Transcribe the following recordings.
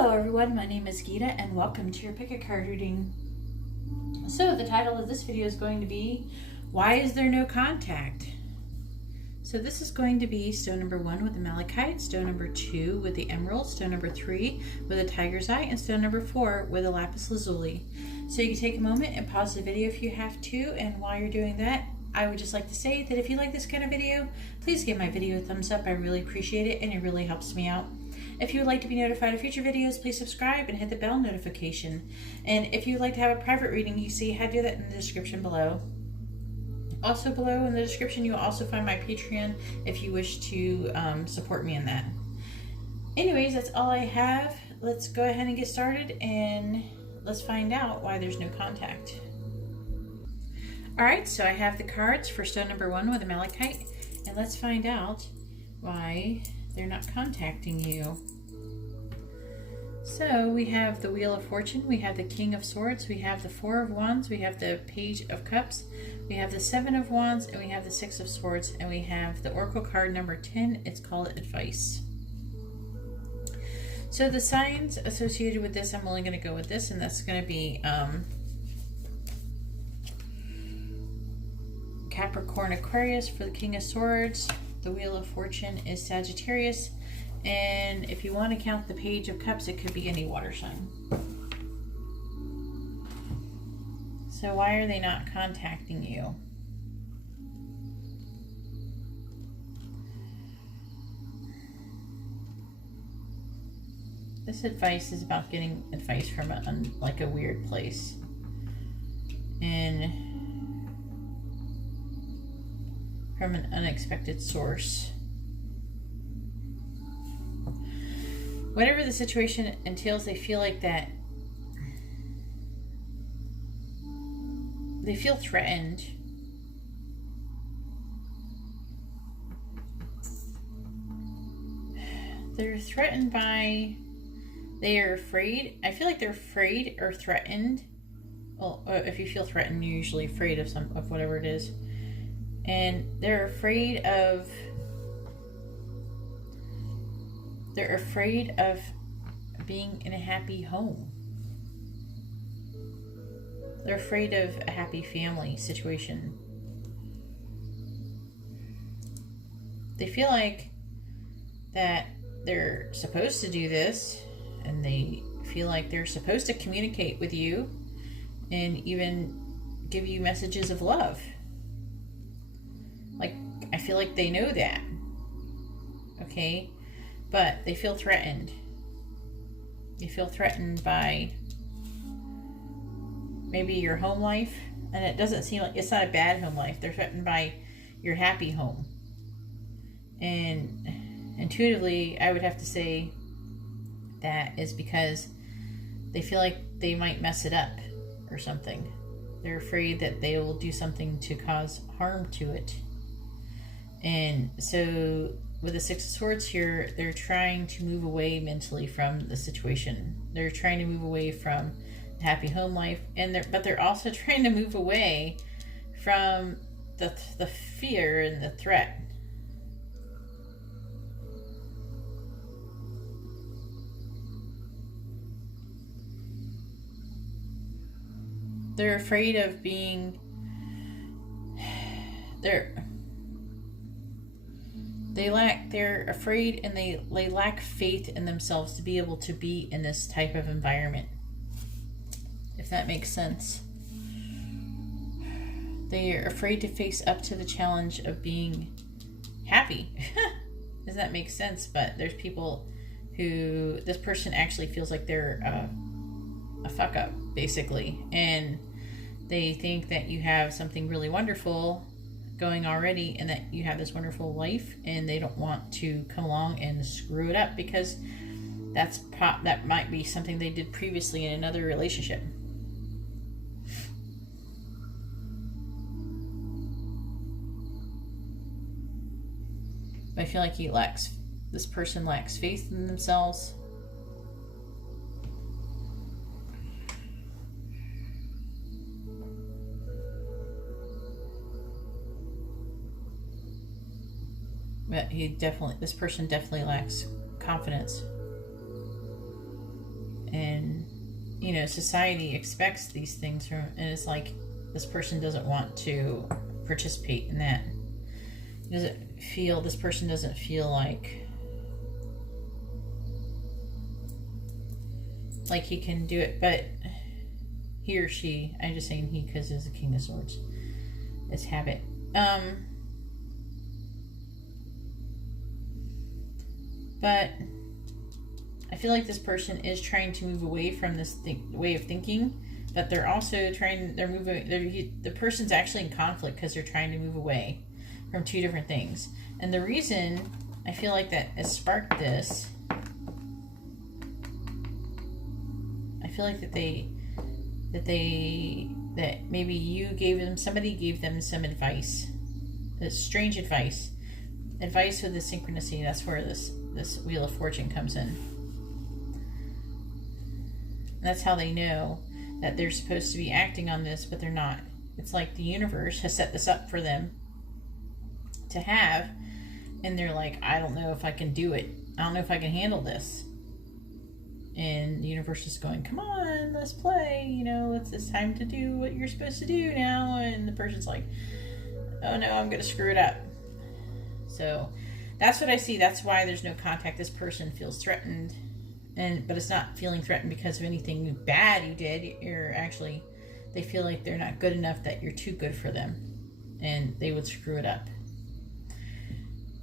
Hello everyone, my name is Gita and welcome to your pick a card reading. So the title of this video is going to be, Why is there no contact? So this is going to be stone number 1 with the malachite, stone number 2 with the emerald, stone number 3 with a tiger's eye, and stone number 4 with a lapis lazuli. So you can take a moment and pause the video if you have to, and while you're doing that, I would just like to say that if you like this kind of video, please give my video a thumbs up. I really appreciate it and it really helps me out. If you would like to be notified of future videos, please subscribe and hit the bell notification. And if you would like to have a private reading, you see how to do that in the description below. Also below in the description, you will also find my Patreon if you wish to support me in that. Anyways, that's all I have. Let's go ahead and get started and let's find out why there's no contact. Alright, so I have the cards for stone number 1 with the malachite, and let's find out why they're not contacting you. So we have the Wheel of Fortune, we have the King of Swords, we have the 4 of Wands, we have the Page of Cups, we have the 7 of Wands, and we have the 6 of Swords, and we have the Oracle card number 10. It's called Advice. So the signs associated with this, I'm only going to go with this, and that's going to be Capricorn, Aquarius for the King of Swords. The Wheel of Fortune is Sagittarius, and if you want to count the Page of Cups, it could be any water sign. So why are they not contacting you? This advice is about getting advice from like a weird place, and from an unexpected source. Whatever the situation entails, they feel like that. They feel threatened. They're threatened by, they are afraid. I feel like they're afraid or threatened. Well, if you feel threatened, you're usually afraid of whatever it is. And they're afraid of being in a happy home. They're afraid of a happy family situation. They feel like that they're supposed to do this, and they feel like they're supposed to communicate with you and even give you messages of love. Like, I feel like they know that. Okay? But they feel threatened. They feel threatened by maybe your home life. And it doesn't seem like, it's not a bad home life. They're threatened by your happy home. And intuitively, I would have to say that is because they feel like they might mess it up or something. They're afraid that they will do something to cause harm to it. And so with the 6 of Swords here, they're trying to move away mentally from the situation. They're trying to move away from the happy home life, but they're also trying to move away from the fear and the threat. They're afraid of being, they're afraid, and they lack faith in themselves to be able to be in this type of environment, if that makes sense. They are afraid to face up to the challenge of being happy. Does that make sense? But there's people who, this person actually feels like they're a fuck up, basically, and they think that you have something really wonderful going already, and that you have this wonderful life, and they don't want to come along and screw it up, because that might be something they did previously in another relationship. But I feel like this person lacks faith in themselves. But this person definitely lacks confidence. you know, society expects these things from, and it's like this person doesn't want to participate in that. This person doesn't feel like he can do it, but he or she, I'm just saying he because it's a King of Swords. It's habit. But I feel like this person is trying to move away from this way of thinking, but they're also the person's actually in conflict because they're trying to move away from two different things. And the reason I feel like that has sparked this, I feel like that maybe somebody gave them some advice, strange advice with the synchronicity. That's where this Wheel of Fortune comes in. That's how they know that they're supposed to be acting on this, but they're not. It's like the universe has set this up for them to have, and they're like, I don't know if I can do it. I don't know if I can handle this. And the universe is going, come on, let's play. You know, it's time to do what you're supposed to do now. And the person's like, oh no, I'm going to screw it up. So that's what I see. That's why there's no contact. This person feels threatened, but it's not feeling threatened because of anything bad you did. They feel like they're not good enough, that you're too good for them, and they would screw it up.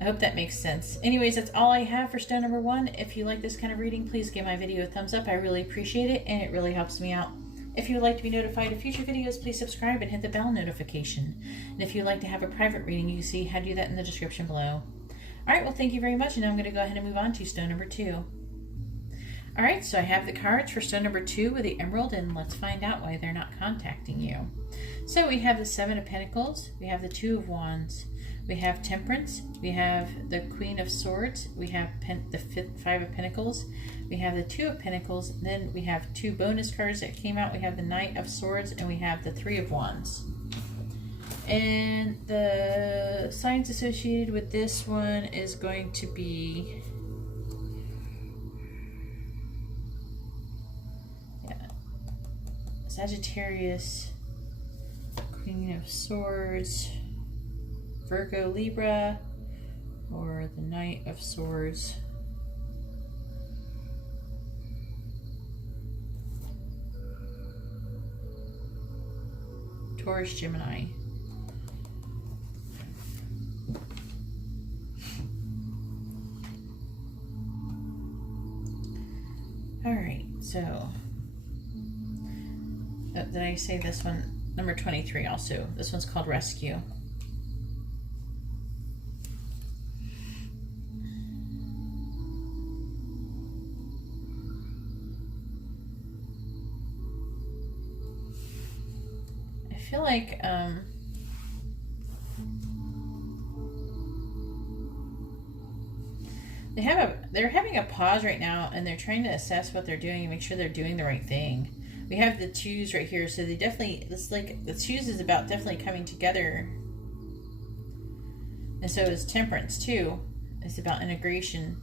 I hope that makes sense. Anyways, that's all I have for stone number 1. If you like this kind of reading, please give my video a thumbs up. I really appreciate it, and it really helps me out. If you would like to be notified of future videos, please subscribe and hit the bell notification. And if you'd like to have a private reading, you can see how to do that in the description below. Alright, well, thank you very much, and now I'm going to go ahead and move on to stone number 2. Alright, so I have the cards for stone number 2 with the emerald, and let's find out why they're not contacting you. So we have the 7 of Pentacles, we have the 2 of Wands, we have Temperance, we have the Queen of Swords, we have the 5 of Pentacles, we have the 2 of Pentacles, then we have 2 bonus cards that came out. We have the Knight of Swords, and we have the 3 of Wands. And the signs associated with this one is going to be Sagittarius, Queen of Swords, Virgo, Libra, or the Knight of Swords. Taurus, Gemini. Alright, so did I say this one? Number 23 also. This one's called Rescue. I feel like they're having a pause right now, and they're trying to assess what they're doing and make sure they're doing the right thing. We have the 2s right here, so they definitely, it's like the 2s is about definitely coming together. And so is Temperance too. It's about integration.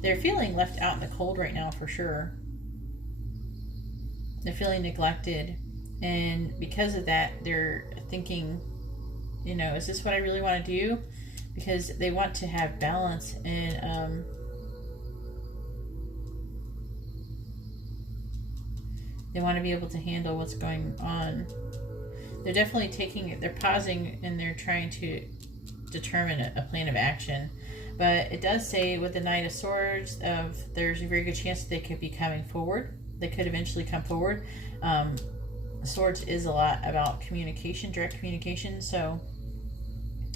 They're feeling left out in the cold right now for sure. They're feeling neglected, and because of that, they're thinking, you know, is this what I really want to do? Because they want to have balance, and they want to be able to handle what's going on. They're definitely they're pausing, and they're trying to determine a plan of action. But it does say with the Knight of Swords, there's a very good chance that they could be coming forward. They could eventually come forward. Swords is a lot about communication, direct communication. So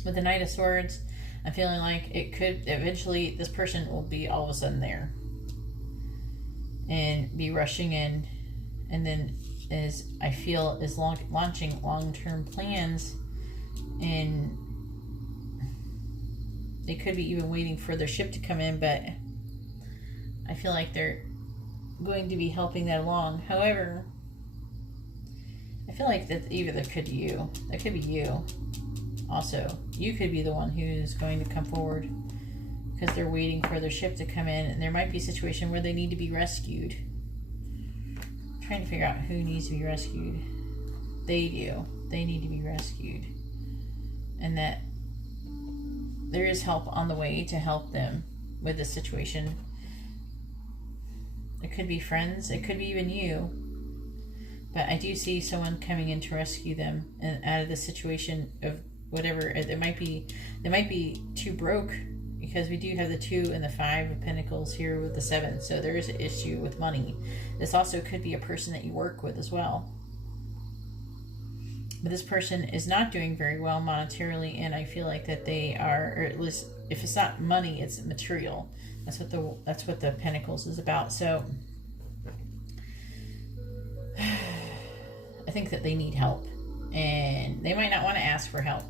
with the Knight of Swords, I'm feeling like it could eventually, this person will be all of a sudden there and be rushing in, and then is launching long-term plans, and they could be even waiting for their ship to come in, but I feel like they're going to be helping that along. However, I feel like that that could be you also. You could be the one who's going to come forward because they're waiting for their ship to come in, and there might be a situation where they need to be rescued. Trying to figure out who needs to be rescued. They do. They need to be rescued. And that there is help on the way to help them with this situation. It could be friends. It could be even you. But I do see someone coming in to rescue them and out of the situation of whatever. They might be too broke, because we do have the 2 and the 5 of Pentacles here with the 7. So there is an issue with money. This also could be a person that you work with as well. But this person is not doing very well monetarily, and I feel like that they are, or at least if it's not money, it's material. That's what the Pentacles is about. So I think that they need help, and they might not want to ask for help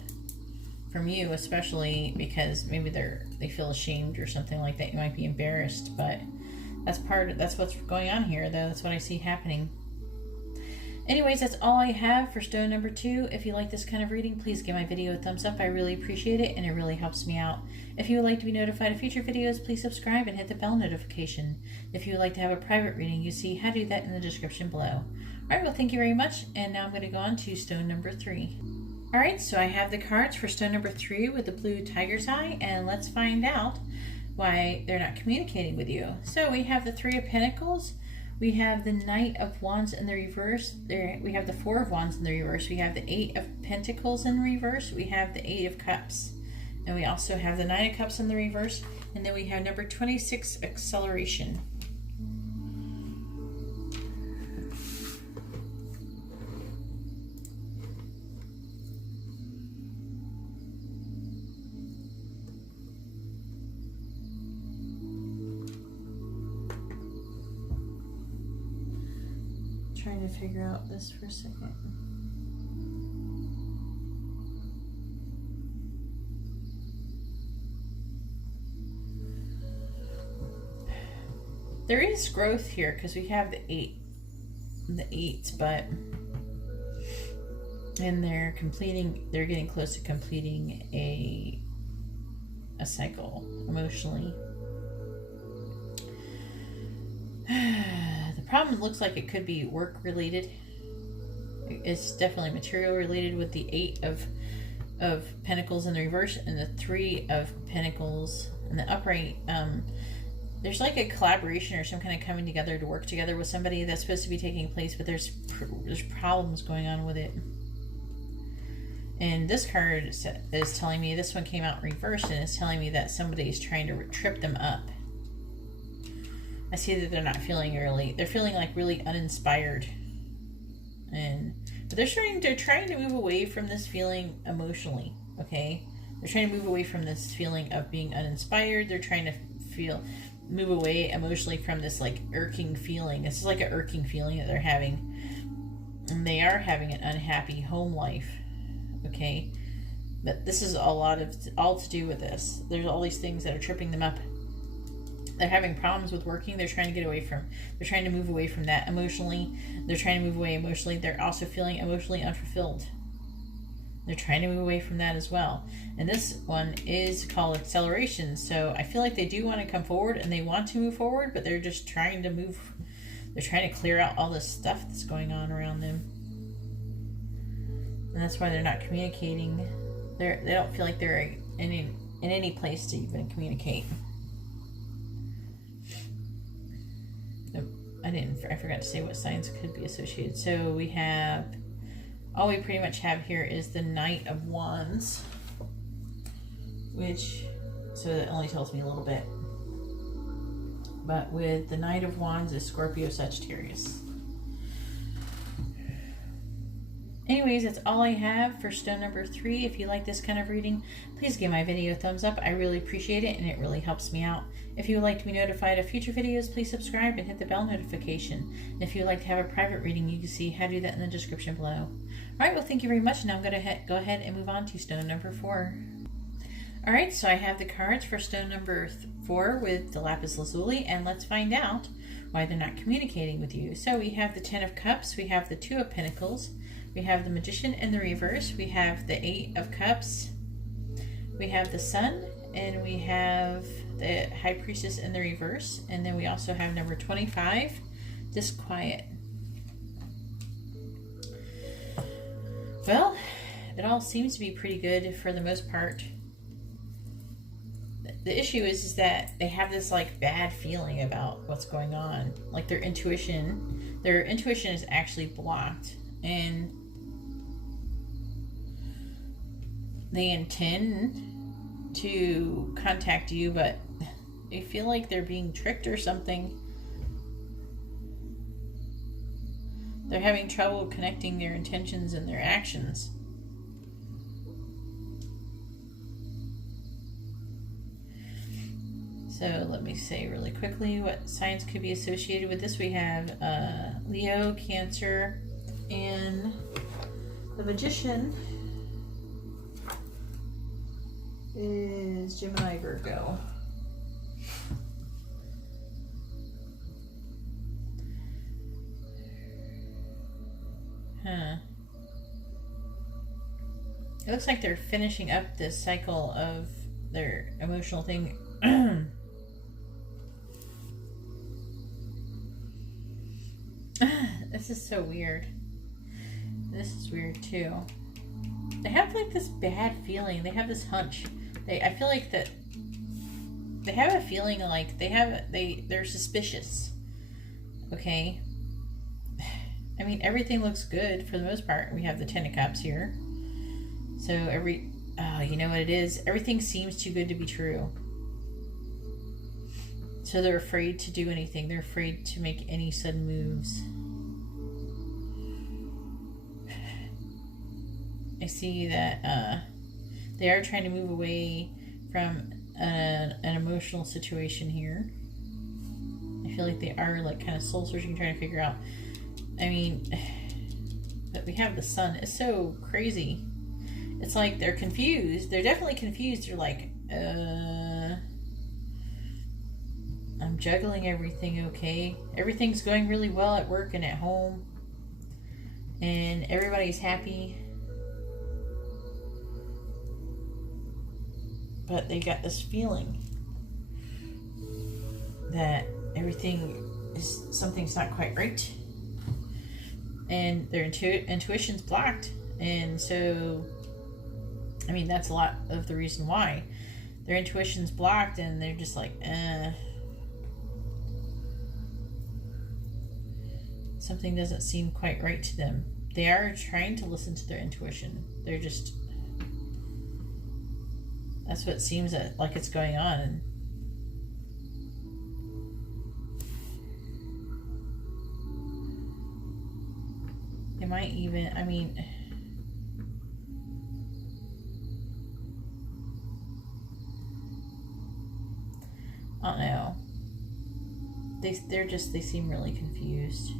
from you, especially because maybe they feel ashamed or something like that. You might be embarrassed, but that's what's going on here, though. That's what I see happening. Anyways, that's all I have for stone number 2. If you like this kind of reading, please give my video a thumbs up. I really appreciate it, and it really helps me out. If you would like to be notified of future videos, please subscribe and hit the bell notification. If you would like to have a private reading, you see how to do that in the description below. Alright, well, thank you very much, and now I'm going to go on to stone number 3. Alright, so I have the cards for stone number 3 with the blue tiger's eye, and let's find out why they're not communicating with you. So we have the 3 of Pentacles. We have the Knight of Wands in the reverse. We have the 4 of Wands in the reverse. We have the 8 of Pentacles in reverse. We have the 8 of Cups. And we also have the 9 of Cups in the reverse. And then we have number 26, Acceleration. Trying to figure out this for a second. There is growth here because we have the 8s, but and they're getting close to completing a cycle emotionally. The problem looks like it could be work related. It's definitely material related with the 8 of Pentacles in the reverse and the 3 of Pentacles in the upright. There's like a collaboration or some kind of coming together to work together with somebody that's supposed to be taking place, but there's problems going on with it. And this card is telling me, this one came out reversed, and it's telling me that somebody is trying to trip them up. I see that they're not feeling they're feeling like really uninspired. But they're trying to move away from this feeling emotionally, okay? They're trying to move away from this feeling of being uninspired. They're trying to move away emotionally from this like irking feeling. This is like an irking feeling that they're having. And they are having an unhappy home life, okay? But this is all to do with this. There's all these things that are tripping them up. They're having problems with working. They're trying to move away from that emotionally. They're trying to move away emotionally. They're also feeling emotionally unfulfilled. They're trying to move away from that as well. And this one is called Acceleration. So I feel like they do want to come forward and they want to move forward, but they're just trying to move. They're trying to clear out all this stuff that's going on around them. And that's why they're not communicating. They don't feel like they're in any place to even communicate. I forgot to say what signs could be associated. So we have, all we pretty much have here is the Knight of Wands, so that only tells me a little bit. But with the Knight of Wands is Scorpio, Sagittarius. Anyways, that's all I have for stone number 3. If you like this kind of reading, please give my video a thumbs up. I really appreciate it, and it really helps me out. If you would like to be notified of future videos, please subscribe and hit the bell notification. And if you would like to have a private reading, you can see how to do that in the description below. Alright, well, thank you very much. Now I'm going to go ahead and move on to stone number 4. Alright, so I have the cards for stone number 4 with the lapis lazuli, and let's find out why they're not communicating with you. So we have the 10 of Cups, we have the 2 of Pentacles, we have the Magician in the reverse, we have the 8 of Cups, we have the Sun, and we have the High Priestess in the reverse, and then we also have number 25, Disquiet. Well, it all seems to be pretty good for the most part. The issue is that they have this like bad feeling about what's going on. Like their intuition is actually blocked, and they intend to contact you, but they feel like they're being tricked or something. They're having trouble connecting their intentions and their actions. So let me say really quickly what signs could be associated with this. We have Leo, Cancer, and the Magician is Gemini, Virgo. It looks like they're finishing up this cycle of their emotional thing. This is so weird. This is weird too. They have like this bad feeling. They have this hunch. I feel like that they have a feeling like they're suspicious. Okay. I mean, everything looks good for the most part. We have the Ten of Cups here. So you know what it is? Everything seems too good to be true. So they're afraid to do anything. They're afraid to make any sudden moves. I see that they are trying to move away from an emotional situation here. I feel like they are like kind of soul searching, trying to figure out. I mean, but we have the Sun. It's so crazy. It's like they're confused. They're definitely confused. They're like, I'm juggling everything, okay? Everything's going really well at work and at home. And everybody's happy. But they got this feeling that something's not quite right. And their intuition's blocked. And so, I mean, that's a lot of the reason why. Their intuition's blocked and they're just like, something doesn't seem quite right to them. They are trying to listen to their intuition. They're just, that's what seems like it's going on. They might even, I mean, I don't know. They seem really confused.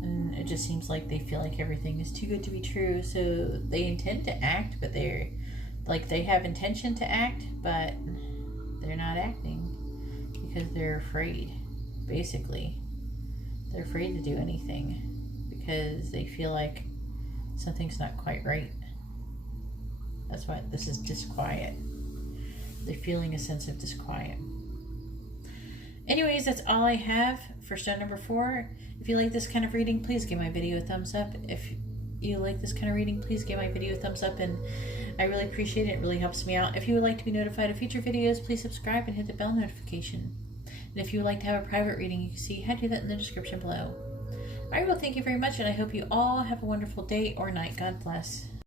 And it just seems like they feel like everything is too good to be true. So they intend to act, but they have intention to act, but they're not acting because they're afraid, basically. They're afraid to do anything because they feel like something's not quite right. That's why this is disquiet. They're feeling a sense of disquiet. Anyways, that's all I have for stone number 4. If you like this kind of reading, please give my video a thumbs up. If you like this kind of reading, please give my video a thumbs up, and I really appreciate it. It really helps me out. If you would like to be notified of future videos, please subscribe and hit the bell notification. And if you would like to have a private reading, you can see how to do that in the description below. Alright, well, thank you very much, and I hope you all have a wonderful day or night. God bless.